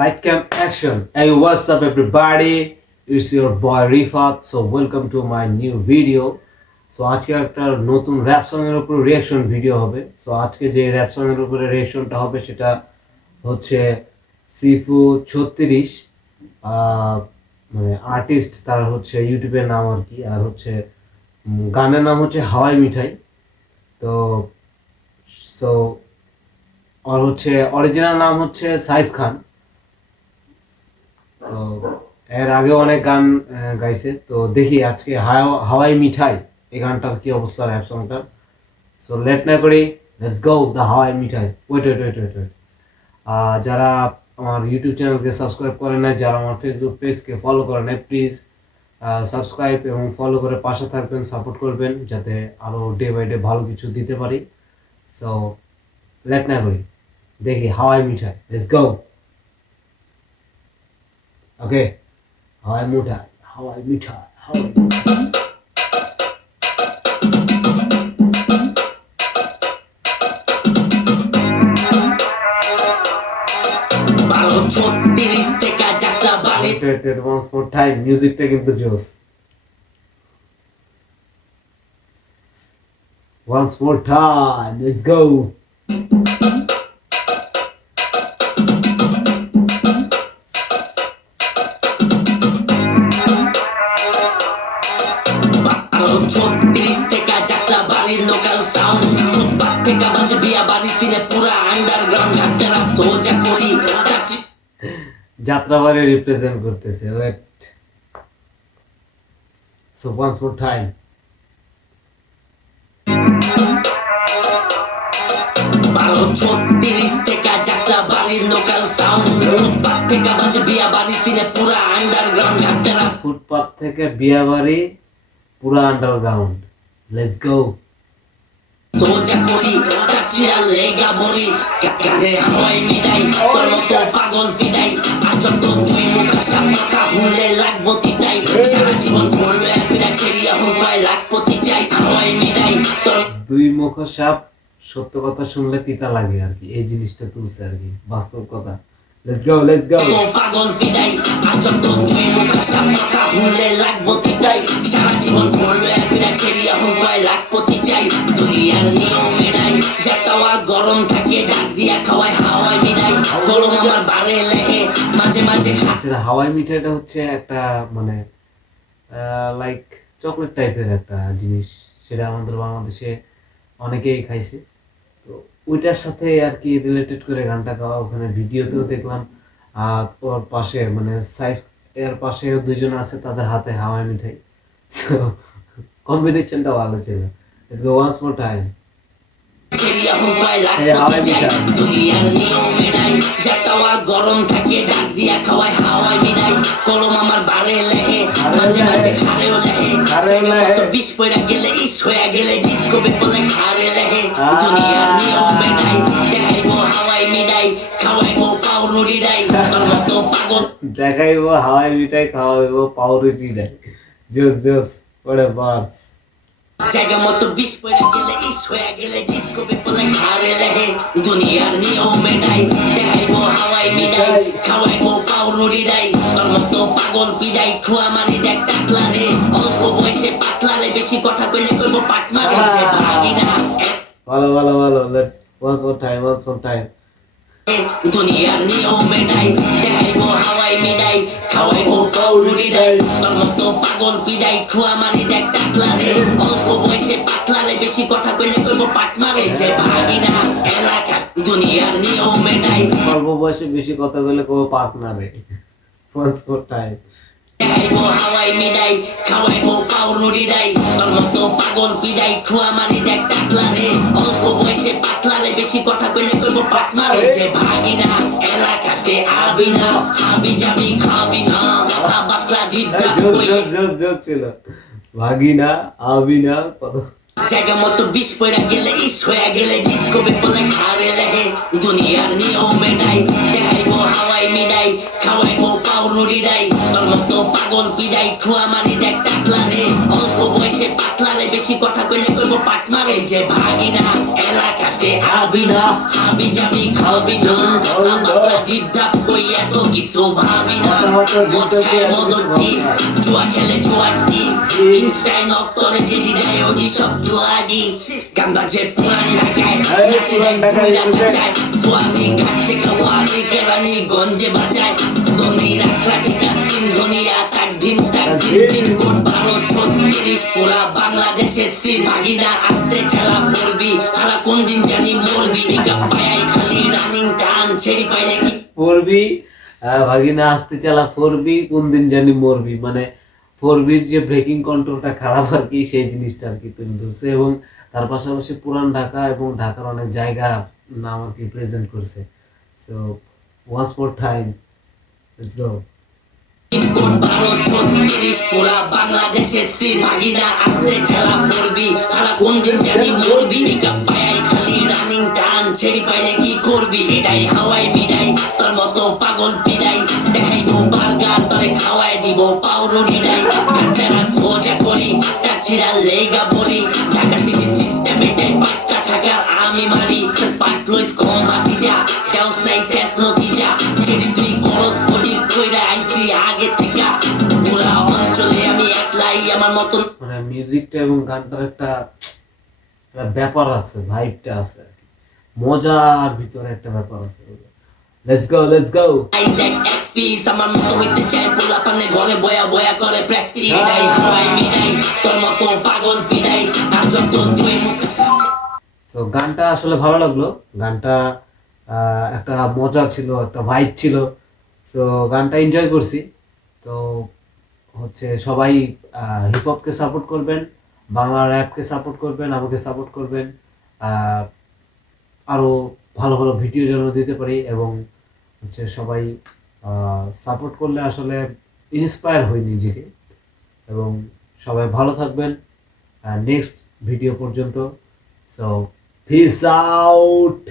Light cam action. Hey, what's up, everybody? It's your boy Rifat. So, welcome to my new video. So, আজকে একটা নতুন rap song এর উপর reaction video হবে। So আজকে যে র‍্যাপ সং এর উপরে রিঅ্যাকশনটা হবে সেটা হচ্ছে সিফু 36 মানে আর্টিস্ট, তার হচ্ছে ইউটিউবের নাম আর কি, আর হচ্ছে গানের নাম হচ্ছে হাওয়াই মিঠাই। তো সো আর হচ্ছে অরিজিনাল নাম হচ্ছে সাইফ খান। তো এর আগে অনেক গান গাইছে। তো দেখি আজকে হাওয়াই মিঠাই এই গানটার কি অবস্থা, র‍্যাপ সংটার। সো লেট না করি, লেটস গো দ্য হাওয়াই মিঠাই। ওয়েট। যারা আমার ইউটিউব চ্যানেলকে সাবস্ক্রাইব করে নাই, যারা আমার ফেসবুক পেজকে ফলো করে নাই, প্লিজ সাবস্ক্রাইব এবং ফলো করে পাশে থাকবেন, সাপোর্ট করবেন যাতে আরও ডে বাই ডে ভালো কিছু দিতে পারি। সো লেট না করি, দেখি হাওয়াই মিঠাই, লেটস গো। ওকে, হাওয়াই মিঠাই, হাওয়াই মিঠাই, হাওয়াই মিঠাই। 36 থেকে যাত্রা বাড়ি। once more time, মিউজিকটা কিন্তু জোস। once more time, let's go. থেকে যাত্রা বাড়ির লোকাল সাউন্ড, ফুটপাত থেকে বাজে বিয়া বাড়ি, সিনে পুরা আন্ডারগ্রাউন্ড, হাতটা সোজা করি যাত্রাবাড়ি রিপ্রেজেন্ট করতেছে। Wait, so once more time. 36 থেকে যাত্রা বাড়ির লোকাল সাউন্ড, ফুটপাত থেকে বাজে বিয়া বাড়ি, সিনে পুরা আন্ডারগ্রাউন্ড, হাতটা ফুটপাত থেকে বিয়া বাড়ি পুরা আন্ডারগ্রাউন্ড, লেটস গো। সোজা করি কাচিয়া লেগা বড়ি, কানে হাওয়াই মিঠাই, তোর মতো পাগল পিটাই, আর যত তুই মুখা সাপটা হুলে লাগবো তিতাই, সারা জীবন ঘুরলো একদিন ছেড়িয়া হুকায় লাগপতি চাই, হাওয়াই মিঠাই তোর দুই মুখ সাপ, সত্য কথা শুনলে তিতা লাগে আর কি, এই জিনিসটা তুলছে আর কি, বাস্তব কথা। Let's go, let's go. তো পাগল পিটাই, আর যত তুই মুখা সাপটা হুলে লাগবো তিতাই, সারা জীবন ঘুরলো একদিন ছেড়িয়া হুকায় লাগপতি চাই, দুনিয়ার নিয়মে নাই যাতাওয়া গরম থাকে, ডাক দিয়া খাওয়ায় হাওয়াই মিঠাই, গরম আমার বাড়ে লেহে মাঝে মাঝে সেটা হাওয়াই মিঠাইটা হচ্ছে একটা মানে লাইক চকলেট টাইপের একটা জিনিস, সেটা আমাদের বাংলাদেশে অনেকেই খাইছে। তো ওইটার সাথে আর কি রিলেটেড করে গানটা গাওয়া। ওখানে ভিডিওতেও দেখলাম ওর পাশে মানে সাইফ এর পাশে দুইজন আছে, তাদের হাতে হাওয়াই মিঠাই। সো কম্বিনেশনটা ভালো ছিল। Let's go once more time. ছেড়িয়া হুকায় লাগপতি চাই, দুনিয়ার নিয়মে নাই যাতাওয়া গরম থাকে, ডাক দিয়া খাওয়ায় হাওয়াই মিঠাই, কলম আমার বাড়ে লেহে মাঝে মাঝে খারেও লেহে, তো বিষ পয়রা গেলে ইস হয়ে গেলে ডিসকোবে বলে খারে লেহে, দুনিয়ার নিয়মে নাই দেখাইবো হাওয়াই মিঠাই, খাওয়াইবো পাউরুটি ডাই, তোর মতো পাগল দেখাইবো হাওয়াই মিঠাই, খাওয়াইবো পাউরুটি ডাই। জোস জোস, ওরে বাস। জায়গা মতো বিষ পয়রা গেলে ইস হয়ে গেলে ডিসকোবে বলে খারে লেহে, দুনিয়ার নিয়মে নাই দেখাইবো হাওয়াই মিঠাই, খাওয়াইবো পাউরুটি ডাই, তোর মতো পাগল পিডাই, ঠুয়া মারি দেখ টাকলা রে, অল্প বয়সে পাতলা রে, বেশি কথা কইলে করবো পাট মারে, যে ভাগি না ভালো। Let's once more time. দুনিয়ার নিয়মে নাই দেখাইবো হাওয়াই মিঠাই, খাওয়াইবো পাউরুটি ডাই, তোর মতো পাগল পিডাই, ঠুয়া মারি দেখ টাকলা রে, অল্প বয়সে পাতলা রে, বেশি কথা কইলে করবো পাট মারে, যে ভাগি না এলাকা, দুনিয়ার নিয়মে নাই অল্প বয়সে বেশি কথা বলে কোনো পাক না রে। Once more time. দেখাইবো হাওয়াই মিঠাই, খাওয়াইবো পাউরুটি ডাই, তোর মতো পাগল পিডাই, ঠুয়া মারি দেখ টাকলা রে, অল্প বয়সে পাতলা রে, বেশি কথা কইলে করবো পাট মারে, যে ভাগি না এলাকাতে আবি না, হাবি যাবি খাবি না, কথা বাতলা দিদা জোস ছিল। ভাগি না, আবি না, কত জায়গা মতো বিষ পয়রা গেলে ইস হয়ে গেলে ডিসকোবে বলে খারে লেহে, দুনিয়ার নিয়মে নাই দেখাইবো হাওয়াই মিঠাই, খাওয়াইবো পাউরুটি ডাই, তোর মতো পাগল পিডাই, ঠুয়া মারি দেখ টাকলা রে, অল্প বয়সে পাতলা রে, বেশি কথা কইলে করবো পাট মারে, যে ভাগি না এলাকাতে আবি না, হাবি যাবি খাবি না, কথা বাতলা দিদা কই ওই এত কিছু ভাবি না মদ খায় মদত দি জুয়া খেলে জুয়ার দি ইনস্টাইন অক্টরে যেদি দেয় ওটি সব জুয়ারি গান বাজে পুরান ঢাকায় নাচে দেয় পুরা চাচায় সোয়ারি ঘাট থেকে ওয়ারি কেরানি গঞ্জে বাজায় সোনি রাখা থেকে সিন্ধনিয়া তাক দিন সিনকোট 12-36 পুরা বাংলাদেশে সিন ভাগিনা আসতে চালা ফরবি খালা কোন দিন জানি মরবি পিকআপ পায় খালি রানিং টান ছেড়ি পাইলে কি ফোরবি ভাগিনা আসতে চালা ফোরবি কোন দিন জানি মরবি, মানে ফোরবির যে ব্রেকিং কন্ট্রোলটা খারাপ আর কি, সেই জিনিসটা আর কি তুলে ধরছে। এবং তার পাশাপাশি পুরান ঢাকা এবং ঢাকার অনেক জায়গা নাম আর কি প্রেজেন্ট করছে। So once more time, let's go. সিনকোট 12-36 পুরা বাংলাদেশে সিন ভাগিনা আসতে চালা ফরবি খালা কোন দিন জানি মরবি পিকআপ পায় খালি রানিং টান ছেড়ি পাইলে কি করবি এটাই হাওয়াই মিডাই তোর মতো পাগল পিডাই দেখাইবো বার্গার তোরে খাওয়াই দিব পাউরুটি ডাই গাছারা সোজা করি টাচিরা লেগা বলি ঢাকা সিটি সিস্টেম এটাই পাক্কা থাকার আমি মারি পাট লইস কম বাতি যা দেওস নাই শেষ নতিজা যদি তুই করস বডি কইরা আইসি আগে থেকে পুরা অঞ্চলে আমি একলাই আমার মতন মানে মিউজিকটা এবং গানটার একটা ব্যাপার আছে, ভাইবটা আছে আর কি, মজার ভিতরে একটা ব্যাপার আছে। Let's go let's go. I দেখ এক পিস আমার মতো হইতে চাই পোলা পানে ঘরে বয়া বয়া করে প্র্যাকটিস এটাই হাওয়াই মিডাই তোর মতো পাগল পিডাই আর যত তুই মুখ সো গানটা আসলে ভালো লাগলো, গানটা একটা মজা ছিল, একটা ভাইব ছিল। সো গানটা এনজয় করছি। তো হচ্ছে সবাই হিপহপকে সাপোর্ট করবেন, বাংলা র্যাপকে সাপোর্ট করবেন, আমাকে সাপোর্ট করবেন, আরও ভালো ভালো ভিডিও যেন দিতে পারি। এবং হচ্ছে সবাই সাপোর্ট করলে আসলে ইন্সপায়ার হই নিজেকে। এবং সবাই ভালো থাকবেন নেক্সট ভিডিও পর্যন্ত। So piece out.